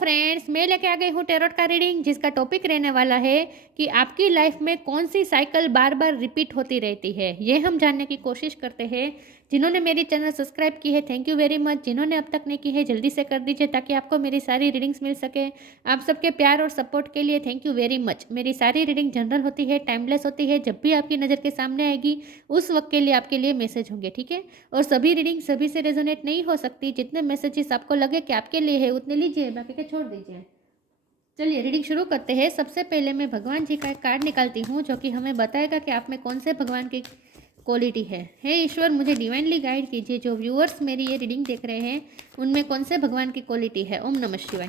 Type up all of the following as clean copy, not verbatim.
Friends, मैं लेके आ गई हूँ टैरोट का रीडिंग, जिसका टॉपिक रहने वाला है कि आपकी लाइफ में कौन सी साइकिल बार बार रिपीट होती रहती है। ये हम जानने की कोशिश करते हैं। जिन्होंने मेरी चैनल सब्सक्राइब की है, थैंक यू वेरी मच। जिन्होंने अब तक नहीं की है, जल्दी से कर दीजिए ताकि आपको मेरी सारी रीडिंग्स मिल सके। आप सबके प्यार और सपोर्ट के लिए थैंक यू वेरी मच। मेरी सारी रीडिंग जनरल होती है, टाइमलेस होती है। जब भी आपकी नज़र के सामने आएगी उस वक्त के लिए आपके लिए मैसेज होंगे, ठीक है। और सभी रीडिंग सभी से रेजोनेट नहीं हो सकती। जितने मैसेजेस आपको लगे कि आपके लिए है उतने लीजिए, बाकी के छोड़ दीजिए। चलिए रीडिंग शुरू करते हैं। सबसे पहले मैं भगवान जी का एक कार्ड निकालती हूँ जो कि हमें बताएगा कि आप में कौन से भगवान की क्वालिटी है। हे ईश्वर, मुझे डिवाइनली गाइड कीजिए। जो व्यूअर्स मेरी ये रीडिंग देख रहे हैं उनमें कौन से भगवान की क्वालिटी है। ओम नमः शिवाय।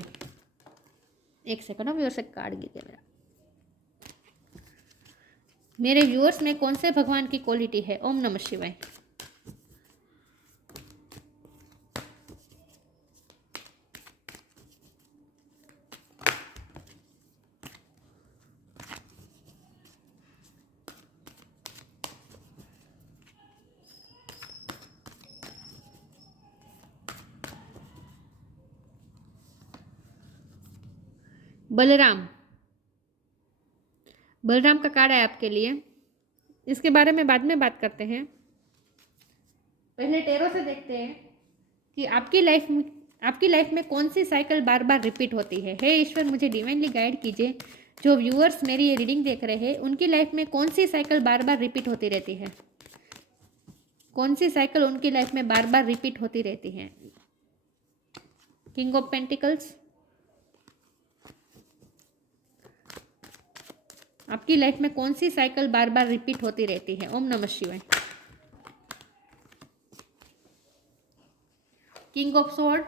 एक सेकंड, व्यूअर्स से कार्ड गिर गया मेरे व्यूअर्स में कौन से भगवान की क्वालिटी है। ओम नमः शिवाय। बलराम, बलराम का कार्ड है आपके लिए। इसके बारे में बाद में बात करते हैं। पहले टैरो से देखते हैं कि आपकी लाइफ में कौन सी साइकिल बार बार रिपीट होती है। हे ईश्वर, मुझे डिवाइनली गाइड कीजिए। जो व्यूअर्स मेरी ये रीडिंग देख रहे हैं उनकी लाइफ में कौन सी साइकिल बार बार रिपीट होती रहती है। कौन सी साइकिल उनकी लाइफ में बार बार रिपीट होती रहती है। किंग ऑफ पेंटिकल्स, आपकी लाइफ में कौन सी साइकिल बार बार रिपीट होती रहती है। ओम नमः शिवाय। किंग ऑफ स्वॉर्ड,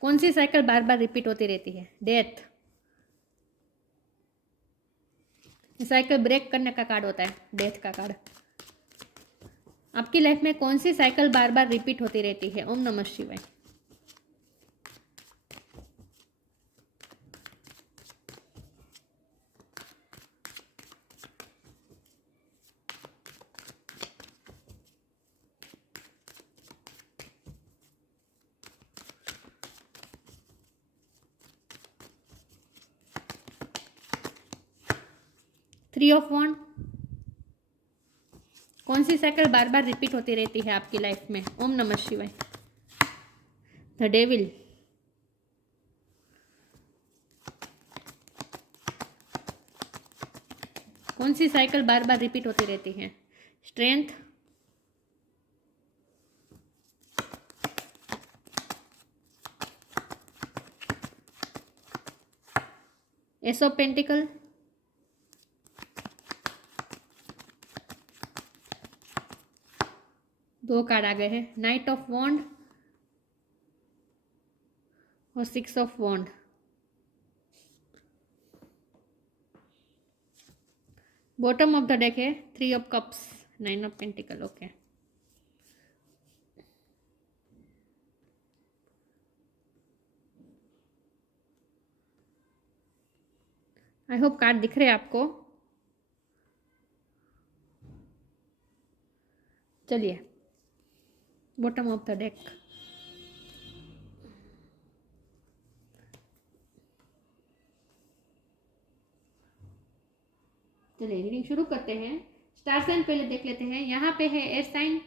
कौन सी साइकिल बार बार रिपीट होती रहती है। डेथ, साइकिल ब्रेक करने का कार्ड होता है, डेथ का कार्ड। आपकी लाइफ में कौन सी साइकिल बार बार रिपीट होती रहती है। ओम नमः शिवाय। थ्री ऑफ वॉन्ड, कौन सी साइकिल बार बार रिपीट होती रहती है आपकी लाइफ में। ओम नमः शिवाय। द डेविल, कौन सी साइकिल बार बार रिपीट होती रहती है। स्ट्रेंथ, एस ऑफ पेंटिकल, दो कार्ड आ गए हैं, नाइट ऑफ वॉन्ड और six of wand. Bottom of the deck है three of cups, nine of pentacle. Okay, I hope card दिख रहे हैं आपको। चलिए, बॉटम ऑफ द डेक। चलिए रीडिंग शुरू करते हैं। स्टार साइन पहले देख लेते हैं। यहाँ पे है air sign,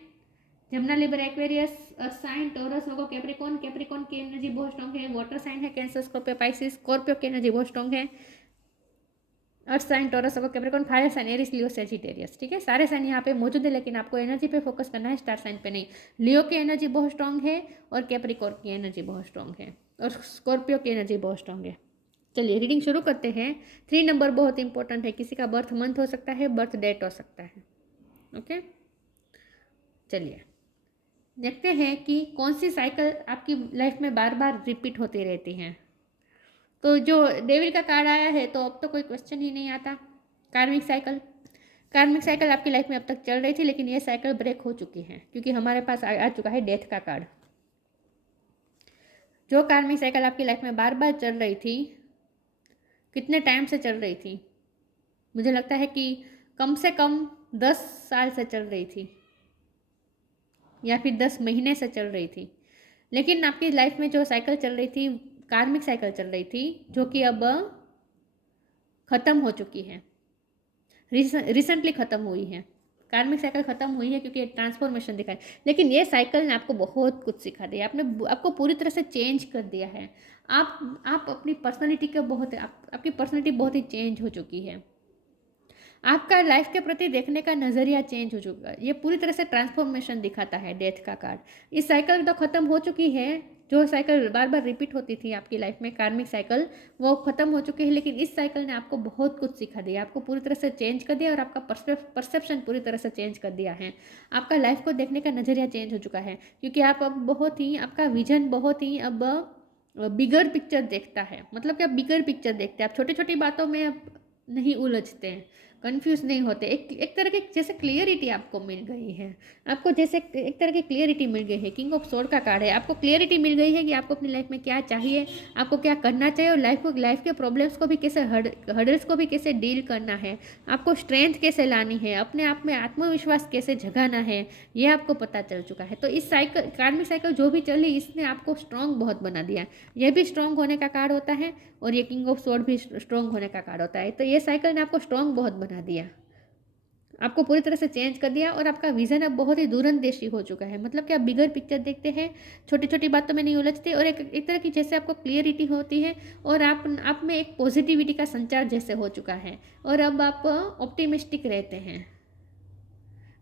Gemini, Libra, Aquarius, earth sign, Taurus, Virgo, Capricorn. Capricorn की एनर्जी बहुत स्ट्रॉन्ग है। वाटर साइन है कैंसर, स्कॉर्पियो, पाइसिस। स्कॉर्पियो की एनर्जी बहुत स्ट्रॉन्ग है। Earth sign, Taurus, Virgo, Capricorn. Fire sign Aries, Leo, Sagittarius. ठीक है, सारे साइन यहाँ पे मौजूद है, लेकिन आपको एनर्जी पे फोकस करना है, स्टार साइन पे नहीं। लियो की एनर्जी बहुत स्ट्रॉन्ग है और कैप्रिकॉर्न की एनर्जी बहुत स्ट्रॉन्ग है और स्कॉर्पियो की एनर्जी बहुत स्ट्रॉन्ग है। चलिए रीडिंग शुरू करते हैं। 3 नंबर बहुत इंपॉर्टेंट है। किसी का बर्थ मंथ हो सकता है, बर्थ डेट हो सकता है। ओके, चलिए देखते हैं कि कौन सी साइकिल आपकी लाइफ में बार बार रिपीट होती रहती हैं। तो जो डेविल का कार्ड आया है तो अब तो कोई क्वेश्चन ही नहीं आता। कार्मिक साइकिल, कार्मिक साइकिल आपकी लाइफ में अब तक चल रही थी, लेकिन ये साइकिल ब्रेक हो चुकी है क्योंकि हमारे पास आ चुका है डेथ का कार्ड। जो कार्मिक साइकिल आपकी लाइफ में बार बार चल रही थी, कितने टाइम से चल रही थी? मुझे लगता है कि कम से कम 10 साल से चल रही थी, या फिर 10 महीने से चल रही थी। लेकिन आपकी लाइफ में जो साइकिल चल रही थी, कार्मिक साइकिल चल रही थी, जो कि अब ख़त्म हो चुकी है, रिसेंटली ख़त्म हुई है। कार्मिक साइकिल ख़त्म हुई है क्योंकि ट्रांसफॉर्मेशन दिखा है। लेकिन ये साइकिल ने आपको बहुत कुछ सिखा दिया, आपको पूरी तरह से चेंज कर दिया है। आप अपनी पर्सनैलिटी का आपकी पर्सनैलिटी बहुत ही चेंज हो चुकी है। आपका लाइफ के प्रति देखने का नज़रिया चेंज हो चुका है। ये पूरी तरह से ट्रांसफॉर्मेशन दिखाता है डेथ का कार्ड। इस साइकिल तो ख़त्म हो चुकी है, जो साइकिल बार बार रिपीट होती थी आपकी लाइफ में, कार्मिक साइकिल, वो ख़त्म हो चुकी है। लेकिन इस साइकिल ने आपको बहुत कुछ सिखा दिया, आपको पूरी तरह से चेंज कर दिया और आपका परसेप्शन पूरी तरह से चेंज कर दिया है। आपका लाइफ को देखने का नज़रिया चेंज हो चुका है, क्योंकि आप अब आपका विजन बहुत ही अब बिगर पिक्चर देखता है। मतलब कि आप बिगर पिक्चर देखते हैं, आप छोटी छोटी बातों में अब नहीं उलझते हैं, कंफ्यूज नहीं होते। एक तरह की जैसे क्लियरिटी आपको मिल गई है, आपको जैसे एक तरह की क्लियरिटी मिल गई है। किंग ऑफ सोर्ड का कार्ड है, आपको क्लियरिटी मिल गई है कि आपको अपनी लाइफ में क्या चाहिए, आपको क्या करना चाहिए, और लाइफ के प्रॉब्लम्स को भी कैसे, हर्डल्स को भी कैसे डील करना है, आपको स्ट्रेंथ कैसे लानी है, अपने आप में आत्मविश्वास कैसे जगाना है, ये आपको पता चल चुका है। तो इस साइकिल, कार्मिक साइकिल जो भी चली, इसने आपको स्ट्रांग बहुत बना दिया। यह भी स्ट्रांग होने का कार्ड होता है और ये किंग ऑफ सोर्ड भी स्ट्रांग होने का कार्ड होता है। तो ये साइकिल ने आपको स्ट्रांग बहुत बना दिया, आपको पूरी तरह से चेंज कर दिया, और आपका विजन अब बहुत ही दूरंदेशी हो चुका है। मतलब कि आप बिगर पिक्चर देखते हैं, छोटी छोटी बातों में नहीं उलझते, और एक तरह की जैसे आपको क्लियरिटी होती है, और आप में एक पॉजिटिविटी का संचार जैसे हो चुका है, और अब आप ऑप्टिमिस्टिक रहते हैं,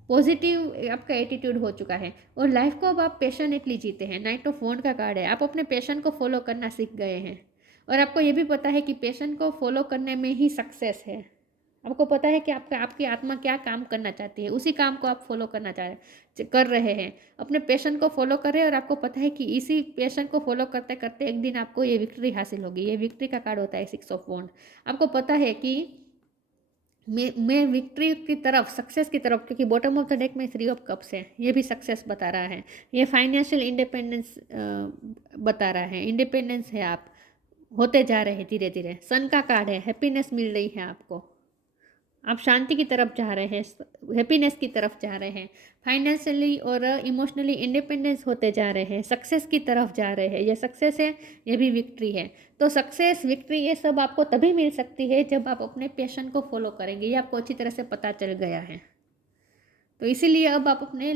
पॉजिटिव आपका एटीट्यूड हो चुका है, और लाइफ को अब आप पैशनेटली जीते हैं। नाइट ऑफ वॉन्ड का कार्ड है, आप अपने पैशन को फॉलो करना सीख गए हैं, और आपको ये भी पता है कि पैशन को फॉलो करने में ही सक्सेस है। आपको पता है कि आपकी आत्मा क्या काम करना चाहती है, उसी काम को आप फॉलो कर रहे हैं, अपने पैशन को फॉलो कर रहे हैं, और आपको पता है कि इसी पैशन को फॉलो करते करते एक दिन आपको ये विक्ट्री हासिल होगी। ये विक्ट्री का कार्ड होता है 6 ऑफ वॉन्ड। आपको पता है कि मैं विक्ट्री की तरफ, सक्सेस की तरफ, क्योंकि बॉटम ऑफ द डेक में 3 ऑफ कप्स है, ये भी सक्सेस बता रहा है, ये फाइनेंशियल इंडिपेंडेंस बता रहा है, इंडिपेंडेंस है, आप होते जा रहे हैं धीरे धीरे। सन का कार्ड है, हैप्पीनेस मिल रही है आपको, आप शांति की तरफ जा रहे हैं, हैप्पीनेस की तरफ जा रहे हैं, फाइनेंशियली और इमोशनली इंडिपेंडेंस होते जा रहे हैं, सक्सेस की तरफ जा रहे हैं। ये सक्सेस है, ये भी विक्ट्री है। तो सक्सेस, विक्ट्री, ये सब आपको तभी मिल सकती है जब आप अपने पैशन को फॉलो करेंगे। ये आपको अच्छी तरह से पता चल गया है, तो इसीलिए अब आप अपने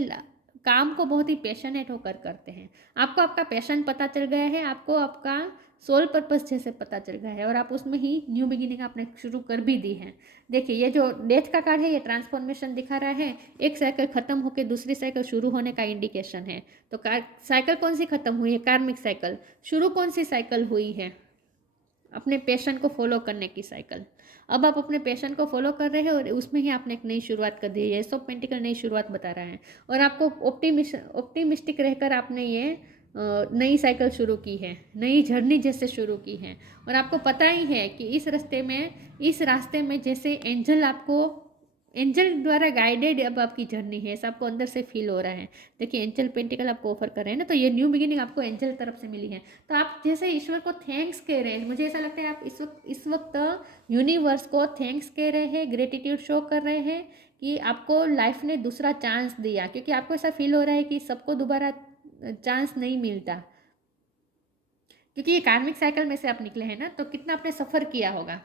काम को बहुत ही पैशनेट होकर करते हैं। आपको आपका पैशन पता चल गया है, आपको आपका सोल पर्पस जैसे पता चल गया है, और आप उसमें ही न्यू बिगिनिंग आपने शुरू कर भी दी है। देखिए, ये जो डेथ का कार्ड है, ये ट्रांसफॉर्मेशन दिखा रहा है। एक साइकिल खत्म होकर दूसरी साइकिल शुरू होने का इंडिकेशन है। तो साइकिल कौन सी खत्म हुई है? कार्मिक साइकिल। शुरू कौन सी साइकिल हुई है? अपने पैशन को फॉलो करने की साइकिल। अब आप अपने पैशन को फॉलो कर रहे हैं, और उसमें ही आपने एक नई शुरुआत कर दी है। सब पेंटिकल नई शुरुआत बता रहा है, और आपको ऑप्टिमिस्टिक रहकर आपने ये नई साइकिल शुरू की है, नई जर्नी जैसे शुरू की है। और आपको पता ही है कि इस रास्ते में जैसे एंजल द्वारा गाइडेड अब आपकी जर्नी है, ऐसा आपको अंदर से फील हो रहा है। देखिए, एंजल पेंटिकल आपको ऑफर कर रहे हैं ना, तो ये न्यू बिगिनिंग आपको एंजल तरफ से मिली है। तो आप जैसे ईश्वर को थैंक्स कह रहे हैं, मुझे ऐसा लगता है आप इस वक्त यूनिवर्स को थैंक्स कह रहे हैं, ग्रेटिट्यूड शो कर रहे हैं कि आपको लाइफ ने दूसरा चांस दिया, क्योंकि आपको ऐसा फील हो रहा है कि सबको दोबारा चांस नहीं मिलता, क्योंकि ये कार्मिक साइकिल में से आप निकले हैं ना, तो कितना आपने सफ़र किया होगा।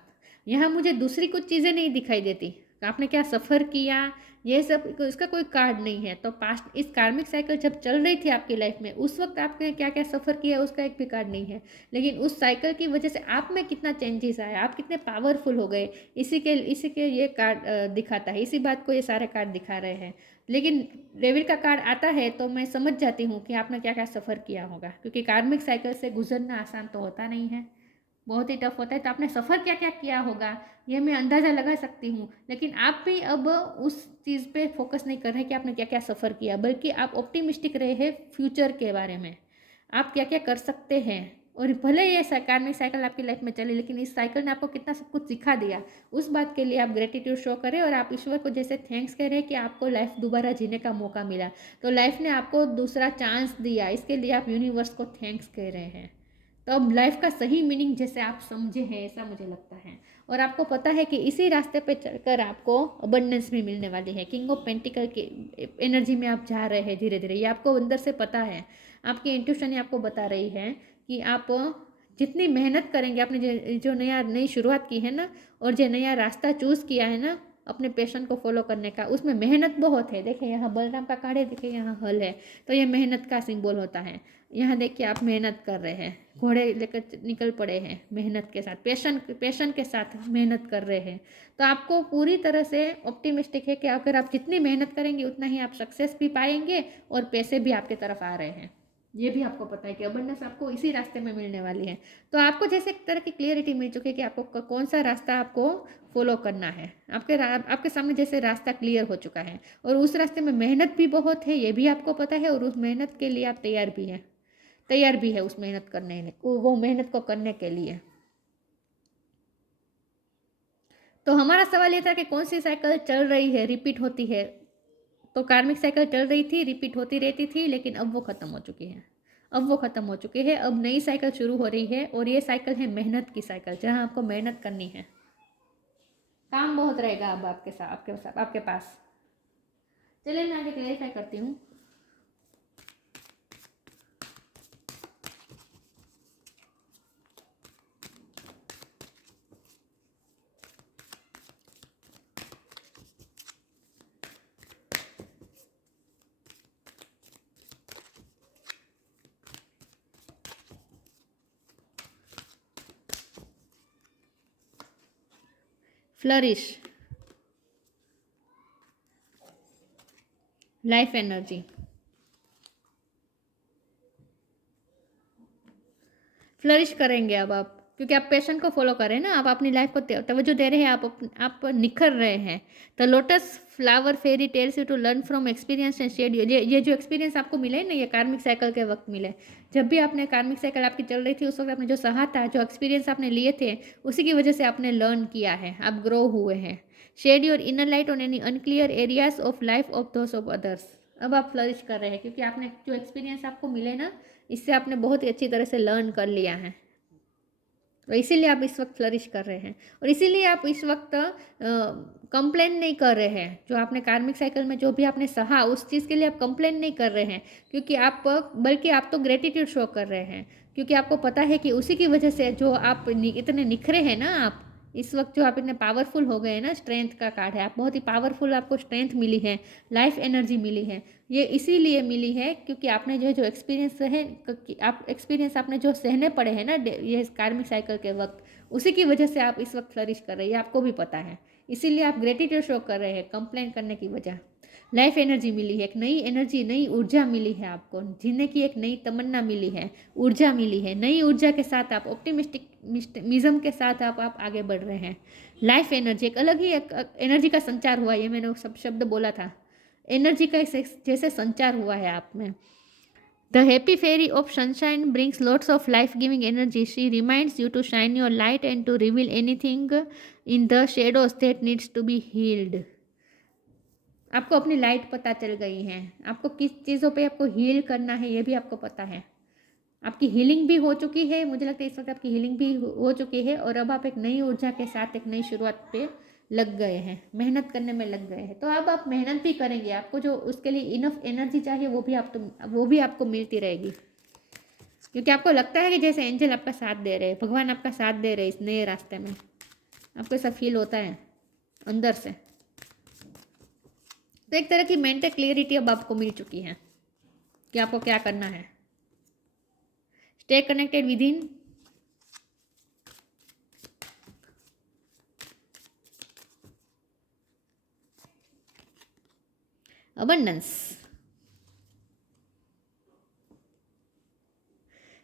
यहाँ मुझे दूसरी कुछ चीज़ें नहीं दिखाई देती, आपने क्या सफ़र किया, ये सब इसका कोई कार्ड नहीं है। तो पास्ट, इस कार्मिक साइकिल जब चल रही थी आपकी लाइफ में, उस वक्त आपने क्या क्या सफ़र किया, उसका एक भी कार्ड नहीं है। लेकिन उस साइकिल की वजह से आप में कितना चेंजेस आया, आप कितने पावरफुल हो गए, इसी के ये कार्ड दिखाता है, इसी बात को ये सारे कार्ड दिखा रहे हैं। लेकिन डेविल का कार्ड आता है तो मैं समझ जाती हूँ कि आपने क्या क्या सफ़र किया होगा, क्योंकि कार्मिक साइकिल से गुजरना आसान तो होता नहीं है, बहुत ही टफ होता है। तो आपने सफ़र क्या क्या किया होगा, ये मैं अंदाज़ा लगा सकती हूँ। लेकिन आप भी अब उस चीज़ पे फोकस नहीं कर रहे कि आपने क्या क्या सफ़र किया, बल्कि आप ऑप्टिमिस्टिक रहे हैं फ्यूचर के बारे में, आप क्या क्या कर सकते हैं। और भले ये कार्मिक साइकिल आपकी लाइफ में चले, लेकिन इस साइकिल ने आपको कितना सब कुछ सिखा दिया, उस बात के लिए आप ग्रेटिट्यूड शो करें, और आप ईश्वर को जैसे थैंक्स कह रहे हैं कि आपको लाइफ दोबारा जीने का मौका मिला, तो लाइफ ने आपको दूसरा चांस दिया, इसके लिए आप यूनिवर्स को थैंक्स कह रहे हैं। तो अब लाइफ का सही मीनिंग जैसे आप समझे हैं, ऐसा मुझे लगता है। और आपको पता है कि इसी रास्ते पे चलकर आपको अबंडेंस भी मिलने वाली है। किंग ऑफ पेंटिकल की एनर्जी में आप जा रहे हैं धीरे धीरे, ये आपको अंदर से पता है। आपकी इंट्यूशन ये आपको बता रही है कि आप जितनी मेहनत करेंगे, आपने जो नई शुरुआत की है ना, और जो नया रास्ता चूज़ किया है ना अपने पैशन को फॉलो करने का, उसमें मेहनत बहुत है। देखिए यहाँ बलराम का कार्ड है, देखिए यहाँ हल है, तो ये मेहनत का सिंबल होता है। यहाँ देखिए आप मेहनत कर रहे हैं, घोड़े लेकर निकल पड़े हैं मेहनत के साथ, पैशन के साथ मेहनत कर रहे हैं। तो आपको पूरी तरह से ऑप्टिमिस्टिक है कि अगर आप जितनी मेहनत करेंगे उतना ही आप सक्सेस भी पाएंगे और पैसे भी आपके तरफ आ रहे हैं। ये भी आपको पता है कि अबंडेंस आपको इसी रास्ते में मिलने वाली है। तो आपको जैसे एक तरह की क्लियरिटी मिल चुकी है कि आपको कौन सा रास्ता आपको फॉलो करना है। आपके सामने जैसे रास्ता क्लियर हो चुका है, और उस रास्ते में मेहनत भी बहुत है, ये भी आपको पता है, और उस मेहनत के लिए आप तैयार भी है उस मेहनत करने, वो मेहनत को करने के लिए। तो हमारा सवाल ये था कि कौन सी साइकिल चल रही है, रिपीट होती है। तो कार्मिक साइकिल चल रही थी, रिपीट होती रहती थी, लेकिन अब वो ख़त्म हो चुकी है। अब नई साइकिल शुरू हो रही है, और ये साइकिल है मेहनत की साइकिल, जहाँ आपको मेहनत करनी है। काम बहुत रहेगा अब आपके पास। चलिए मैं आगे क्लैरिफाई करती हूँ। फ्लरिश, लाइफ एनर्जी, फ्लरिश करेंगे अब आप, क्योंकि आप पैशन को फॉलो कर रहे हैं ना, आप अपनी लाइफ को तवज्जो दे रहे हैं, आप निखर रहे हैं। The lotus flower fairy tells you to learn from experience and schedule. ये जो एक्सपीरियंस आपको मिले ना, ये कार्मिक साइकिल के वक्त मिले। जब भी आपने कार्मिक साइकिल आपकी चल रही थी, उस वक्त आपने जो सहा था, जो एक्सपीरियंस आपने लिए थे, उसी की वजह से आपने लर्न किया है, आप ग्रो हुए हैं। Shed your inner light on any unclear areas of life of those of others. अब आप फ्लरिश कर रहे हैं, क्योंकि आपने जो एक्सपीरियंस आपको मिले ना, इससे आपने बहुत ही अच्छी तरह से लर्न कर लिया है। तो इसीलिए आप इस वक्त फ्लरिश कर रहे हैं, और इसीलिए आप इस वक्त कंप्लेन नहीं कर रहे हैं। जो आपने कार्मिक साइकिल में जो भी आपने सहा, उस चीज़ के लिए आप कंप्लेन नहीं कर रहे हैं, क्योंकि बल्कि आप तो ग्रेटिट्यूड शो कर रहे हैं, क्योंकि आपको पता है कि उसी की वजह से जो आप इतने निखरे हैं ना, आप इस वक्त जो आप इतने पावरफुल हो गए हैं ना, स्ट्रेंथ का कार्ड है, आप बहुत ही पावरफुल, आपको स्ट्रेंथ मिली है, लाइफ एनर्जी मिली है। ये इसीलिए मिली है क्योंकि आपने जो एक्सपीरियंस है, आपने जो सहने पड़े हैं ना ये कार्मिक साइकिल के वक्त, उसी की वजह से आप इस वक्त फ्लरिश कर रहे हैं, ये आपको भी पता है। इसीलिए आप ग्रेटिट्यूड शो कर रहे हैं कंप्लेन करने की वजह। लाइफ एनर्जी मिली है, एक नई एनर्जी, नई ऊर्जा मिली है, आपको जीने की एक नई तमन्ना मिली है, ऊर्जा मिली है। नई ऊर्जा के साथ आप ऑप्टिमिज्म के साथ आप आगे बढ़ रहे हैं। लाइफ एनर्जी एक अलग ही एनर्जी का संचार हुआ, ये मैंने सब शब्द बोला था, एनर्जी का जैसे संचार हुआ है आप में। The happy fairy of sunshine brings lots of life-giving energy. She reminds you to shine your light and to reveal anything in the shadows that needs to be healed. आपको अपनी लाइट पता चल गई है, आपको किस चीज़ों पे आपको हील करना है ये भी आपको पता है। आपकी हीलिंग भी हो चुकी है, मुझे लगता है इस वक्त आपकी हीलिंग भी हो चुकी है, और अब आप एक नई ऊर्जा के साथ एक नई शुरुआत पे लग गए हैं, मेहनत करने में लग गए हैं। तो अब आप मेहनत भी करेंगे, आपको जो उसके लिए इनफ एनर्जी चाहिए वो भी आपको मिलती रहेगी, क्योंकि आपको लगता है कि जैसे एंजल आपका साथ दे रहे हैं, भगवान आपका साथ दे रहे हैं इस नए रास्ते में। आपको ऐसा फील होता है अंदर से। तो एक तरह की मेंटल क्लियरिटी अब आपको मिल चुकी है कि आपको क्या करना है। Stay connected with in, abundance,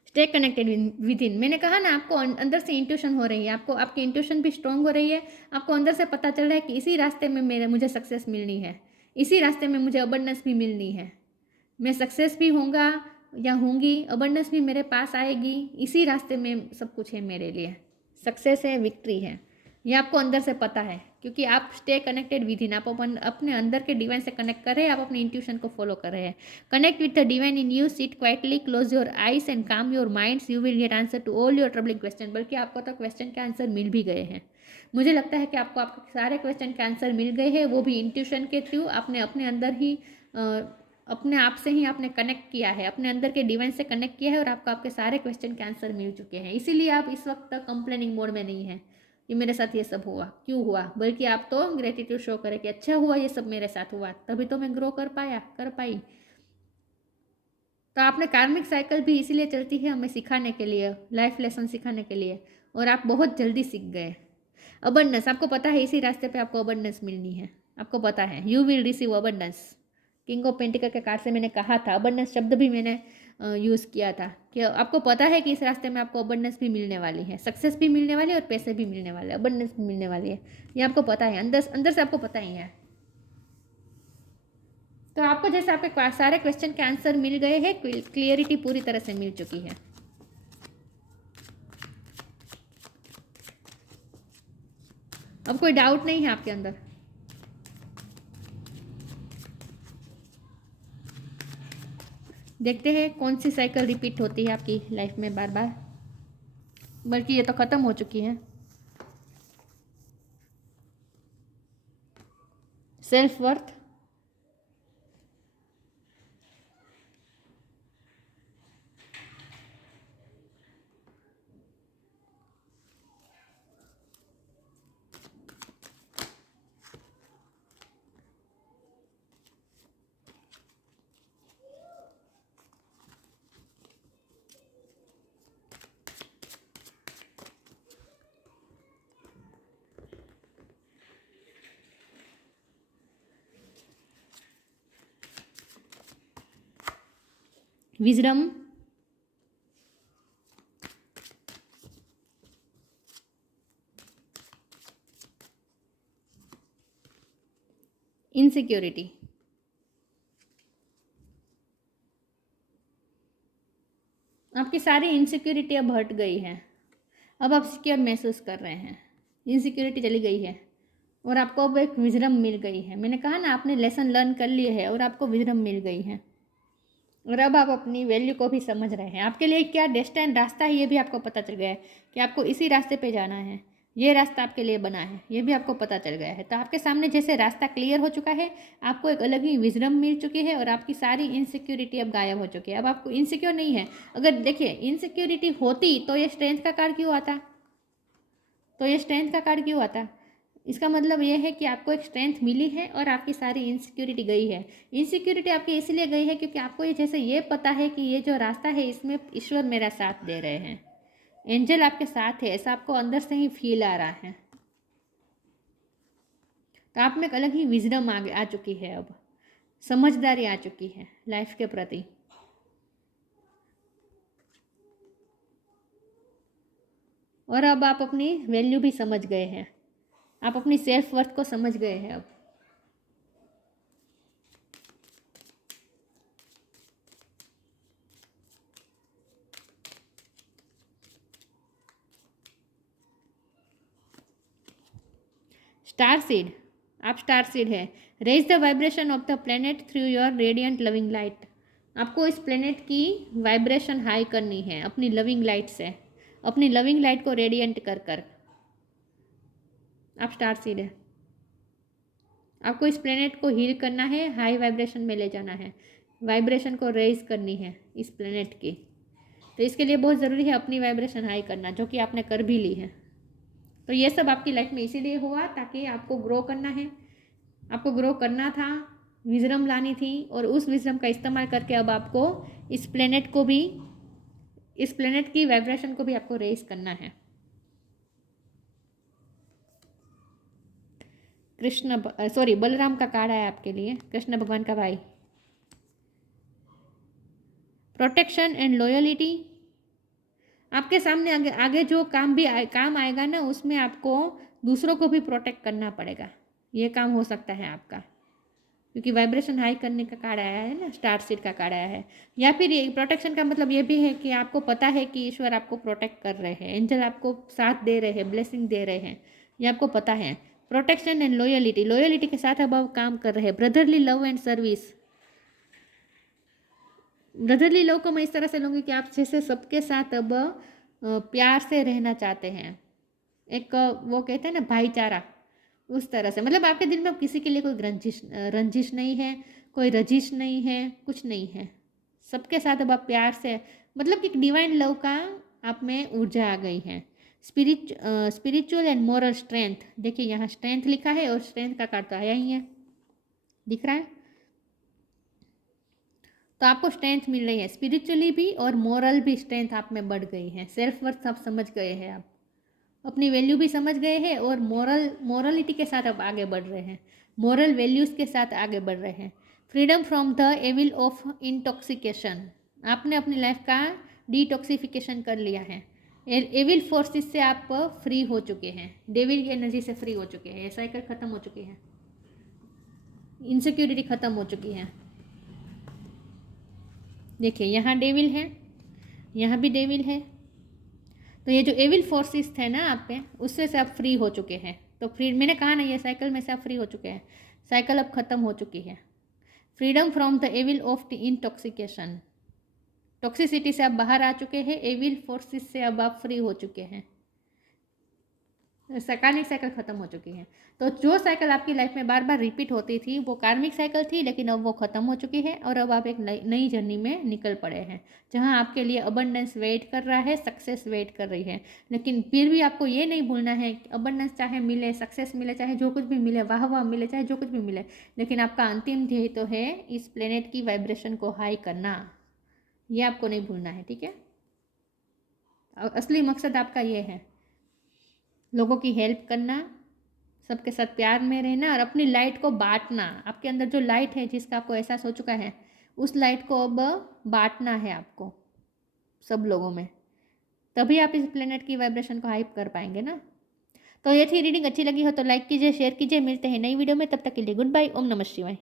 stay connected with in. मैंने कहा ना, आपको अंदर से इंट्यूशन हो रही है, आपकी इंट्यूशन भी स्ट्रांग हो रही है, आपको अंदर से पता चल रहा है कि इसी रास्ते में मुझे सक्सेस मिलनी है, इसी रास्ते में मुझे अबंडेंस भी मिलनी है, मैं सक्सेस भी होऊंगा या होंगी, अबंडेंस भी मेरे पास आएगी, इसी रास्ते में सब कुछ है मेरे लिए, सक्सेस है, विक्ट्री है। ये आपको अंदर से पता है, क्योंकि आप स्टे कनेक्टेड विद इन, आप अपने अंदर के डिवाइन से कनेक्ट कर रहे हैं, आप अपने इंट्यूशन को फॉलो कर रहे हैं। Connect with the divine in you, sit quietly, close your eyes and calm your minds, you will get answer to all your troubling question. बल्कि आपको तो क्वेश्चन के आंसर मिल भी गए हैं। मुझे लगता है कि आपको आपके सारे क्वेश्चन के आंसर मिल गए हैं, वो भी इंट्यूशन के थ्रू। आपने अपने अंदर ही अपने आप से ही आपने कनेक्ट किया है, अपने अंदर के डिवाइन से कनेक्ट किया है, और आपको आपके सारे क्वेश्चन के आंसर मिल चुके हैं। इसीलिए आप इस वक्त तक कंप्लेनिंग मोड में नहीं है कि मेरे साथ ये सब हुआ, क्यों हुआ, बल्कि आप तो ग्रेटिट्यूड शो करें कि अच्छा हुआ ये सब मेरे साथ हुआ, तभी तो मैं ग्रो कर पाई। तो आपने कार्मिक साइकिल भी इसीलिए चलती है हमें सिखाने के लिए, लाइफ लेसन सिखाने के लिए, और आप बहुत जल्दी सीख गए। अबंडेंस, आपको पता है इसी रास्ते पे आपको अबंडेंस मिलनी है, आपको पता है you will receive abundance. King of pentacle के कार्ड से मैंने कहा था, अबंडेंस शब्द भी मैंने यूज़ किया था कि आपको पता है कि इस रास्ते में आपको अबंडेंस भी मिलने वाली है, सक्सेस भी मिलने वाली है, और पैसे भी मिलने वाले, अबंडेंस भी मिलने वाली है। ये आपको पता है, अंदर अंदर से आपको पता ही है। तो आपको जैसे आपके सारे क्वेश्चन के आंसर मिल गए हैं, क्लियरिटी पूरी तरह से मिल चुकी है। अब कोई डाउट नहीं है आपके अंदर। देखते हैं कौन सी साइकिल रिपीट होती है आपकी लाइफ में बार बार, बल्कि ये तो ख़त्म हो चुकी है। Self worth, wisdom, insecurity. आपकी सारी इनसिक्योरिटी अब हट गई है, अब आप सिक्योर महसूस कर रहे हैं, इनसिक्योरिटी चली गई है, और आपको अब एक विजडम मिल गई है। मैंने कहा ना, आपने लेसन लर्न कर लिए है और आपको विजडम मिल गई है, और अब आप अपनी वैल्यू को भी समझ रहे हैं। आपके लिए क्या डेस्टिन रास्ता है ये भी आपको पता चल गया है कि आपको इसी रास्ते पे जाना है, ये रास्ता आपके लिए बना है, ये भी आपको पता चल गया है। तो आपके सामने जैसे रास्ता क्लियर हो चुका है, आपको एक अलग ही विजडम मिल चुकी है, और आपकी सारी इनसिक्योरिटी अब गायब हो चुकी है। अब आपको इनसिक्योर नहीं है। अगर देखिए इनसिक्योरिटी होती तो ये स्ट्रेंथ का कार्ड क्यों आता, तो ये स्ट्रेंथ का कार्ड क्यों आता? इसका मतलब ये है कि आपको एक स्ट्रेंथ मिली है और आपकी सारी इनसिक्योरिटी गई है। इनसिक्योरिटी आपकी इसलिए गई है क्योंकि आपको ये जैसे ये पता है कि ये जो रास्ता है इसमें ईश्वर मेरा साथ दे रहे हैं, एंजल आपके साथ है, ऐसा आपको अंदर से ही फील आ रहा है। तो आप में एक अलग ही विजडम आ चुकी है, अब समझदारी आ चुकी है लाइफ के प्रति। और अब आप अपनी वैल्यू भी समझ गए हैं, आप अपनी सेल्फ वर्थ को समझ गए हैं अब। स्टार सीड, आप स्टार सीड है। Raise the vibration of the planet through your radiant loving light. आपको इस प्लेनेट की वाइब्रेशन हाई करनी है अपनी लविंग लाइट से, अपनी लविंग लाइट को रेडियंट कर कर। आप स्टार सीड है। आपको इस प्लेनेट को हील करना है, हाई वाइब्रेशन में ले जाना है, वाइब्रेशन को रेज करनी है इस प्लेनेट की। तो इसके लिए बहुत ज़रूरी है अपनी वाइब्रेशन हाई करना, जो कि आपने कर भी ली है। तो ये सब आपकी लाइफ में इसीलिए हुआ ताकि आपको ग्रो करना है, आपको ग्रो करना था, विजडम लानी थी, और उस विजडम का इस्तेमाल करके अब आपको इस प्लेनेट को भी, इस प्लेनेट की वाइब्रेशन को भी आपको रेज करना है। बलराम का कार्ड आया आपके लिए, कृष्ण भगवान का भाई। Protection and loyalty. आपके सामने आगे आगे जो काम आएगा ना, उसमें आपको दूसरों को भी प्रोटेक्ट करना पड़ेगा। ये काम हो सकता है आपका, क्योंकि वाइब्रेशन हाई करने का कार्ड आया है ना, स्टार सीड का कार्ड आया है। या फिर ये प्रोटेक्शन का मतलब ये भी है कि आपको पता है कि ईश्वर आपको प्रोटेक्ट कर रहे हैं, एंजल आपको साथ दे रहे हैं, ब्लेसिंग दे रहे हैं। ये आपको पता है। प्रोटेक्शन एंड लॉयलिटी, लॉयलिटी के साथ अब आप काम कर रहे हैं। Brotherly love and service, brotherly love को मैं इस तरह से लूँगी कि आप जैसे सबके साथ अब प्यार से रहना चाहते हैं, एक वो कहते हैं ना भाईचारा, उस तरह से। मतलब आपके दिल में अब किसी के लिए कोई रंजिश नहीं है, कोई रजिश नहीं है, कुछ नहीं है। सबके साथ अब आप प्यार से, मतलब कि डिवाइन लव का आप में ऊर्जा आ गई है। स्पिरिचुअल एंड मोरल स्ट्रेंथ, देखिए यहाँ स्ट्रेंथ लिखा है और स्ट्रेंथ का कार्ड तो आया ही है, दिख रहा है। तो आपको स्ट्रेंथ मिल रही है, स्पिरिचुअली भी और मोरल भी स्ट्रेंथ आप में बढ़ गई है। सेल्फ वर्थ आप समझ गए हैं, आप अपनी वैल्यू भी समझ गए हैं और मोरलिटी के साथ आप आगे बढ़ रहे हैं, मोरल वैल्यूज़ के साथ आगे बढ़ रहे हैं। Freedom from the evil of intoxication, आपने अपनी लाइफ का डिटॉक्सिफिकेशन कर लिया है। एविल फोर्सेस से आप फ्री हो चुके हैं, डेविल की एनर्जी से फ्री हो चुके हैं, ये साइकिल ख़त्म हो चुकी है, इनसिक्योरिटी ख़त्म हो चुकी है। देखिए यहाँ डेविल है, यहाँ भी डेविल है। तो ये जो एविल फोर्सेस थे ना आप पे, उससे से आप फ्री हो चुके हैं। तो फ्री, मैंने कहा ना, ये साइकिल में से आप फ्री हो चुके हैं, साइकिल अब ख़त्म हो चुकी है। Freedom from the evil of the intoxication, toxicity से आप बाहर आ चुके हैं, एविल फोर्सेस से अब आप फ्री हो चुके हैं, सैकानिक साइकिल ख़त्म हो चुकी है। तो जो साइकिल आपकी लाइफ में बार बार रिपीट होती थी वो कार्मिक साइकिल थी, लेकिन अब वो ख़त्म हो चुकी है और अब आप एक नई जर्नी में निकल पड़े हैं, जहां आपके लिए अबंडेंस वेट कर रहा है, सक्सेस वेट कर रही है। लेकिन फिर भी आपको ये नहीं भूलना है कि अबंडेंस चाहे मिले, सक्सेस मिले, चाहे जो कुछ भी मिले, वाह वाह मिले, चाहे जो कुछ भी मिले, लेकिन आपका अंतिम ध्येय तो है इस प्लेनेट की वाइब्रेशन को हाई करना, ये आपको नहीं भूलना है, ठीक है। असली मकसद आपका ये है, लोगों की हेल्प करना, सबके साथ प्यार में रहना और अपनी लाइट को बांटना। आपके अंदर जो लाइट है, जिसका आपको एहसास हो चुका है, उस लाइट को अब बांटना है आपको सब लोगों में, तभी आप इस प्लेनेट की वाइब्रेशन को हाइप कर पाएंगे ना। तो ये थी रीडिंग, अच्छी लगी हो तो लाइक कीजिए, शेयर कीजिए। मिलते हैं नई वीडियो में, तब तक के लिए गुड बाय, ओम नमः शिवाय।